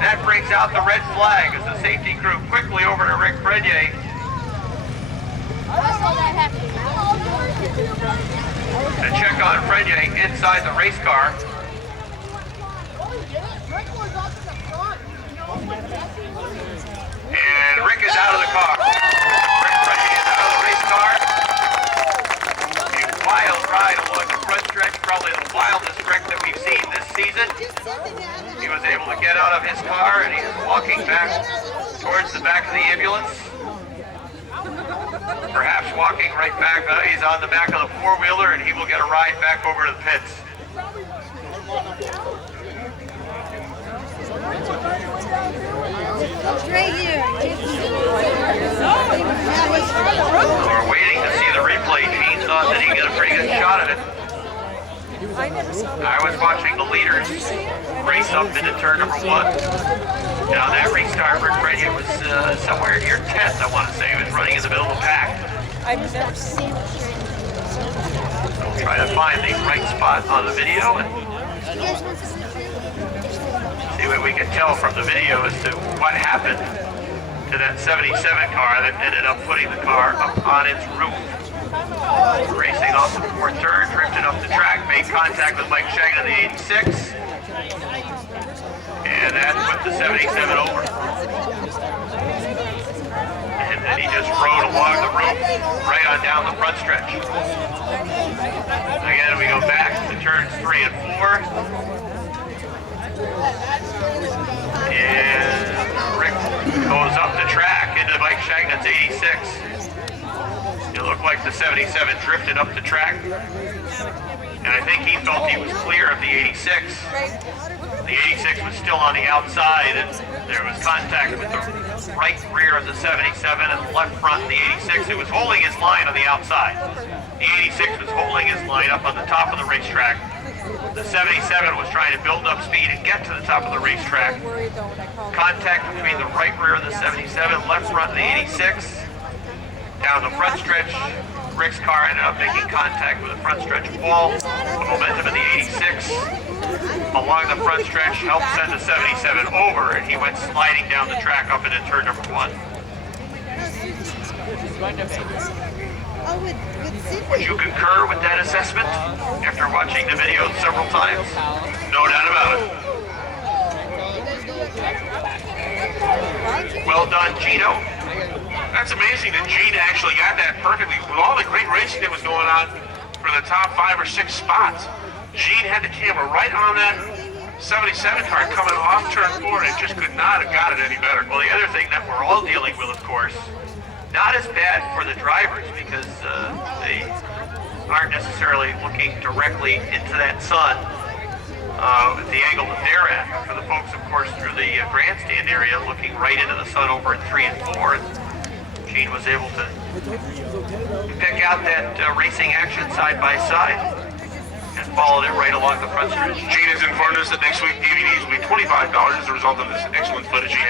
And that brings out the red flag as the safety crew quickly over to Rick Frenyea. To check on Frenyea inside the race car. And Rick is out of the car. Rick Frenyea is out of the race car. A wild ride along the front stretch, probably the wildest wreck that we've seen this season. He was able to get out of his car and he is walking back towards the back of the ambulance. Perhaps walking right back. He's on the back of the four-wheeler and he will get a ride back over to the pits. Right here. We're waiting to see the replay. Gene thought that he got a pretty good shot of it. I was watching the leaders race up into turn number 1. Now that restart, Rick Frenyea was somewhere near 10th, I want to say. He was running in the middle of the pack. We'll try to find the right spot on the video and see what we can tell from the video as to what happened to that 77 car that ended up putting the car up on its roof. Racing off the fourth turn, drifted up the track, made contact with Mike Shagnon, the 86. And that put the 77 over. And then he just rode along the roof, right on down the front stretch. Again, we go back to turns 3 and 4. And Rick goes up the track into Mike Shagnon's 86. It looked like the 77 drifted up the track. And I think he felt he was clear of the 86. The 86 was still on the outside, and there was contact with the right rear of the 77 and the left front of the 86. It was holding his line on the outside. The 86 was holding his line up on the top of the racetrack. The 77 was trying to build up speed and get to the top of the racetrack. Contact between the right rear of the 77, left front of the 86. Down the front stretch, Rick's car ended up making contact with the front stretch wall. The momentum of the 86 along the front stretch helped send the 77 over, and he went sliding down the track up into turn number 1. Would you concur with that assessment after watching the video several times? No doubt about it. Well done, Gino. That's amazing that Gene actually got that perfectly. With all the great racing that was going on for the top 5 or 6 spots, Gene had the camera right on that 77 car coming off turn 4, and it just could not have got it any better. Well, the other thing that we're all dealing with, of course, not as bad for the drivers because they aren't necessarily looking directly into that sun at the angle that they're at. For the folks, of course, through the grandstand area, looking right into the sun over at 3 and 4. And Gene was able to pick out that racing action side by side and followed it right along the front stretch. Gene has informed us that next week DVDs will be $25 as a result of this excellent footage he had.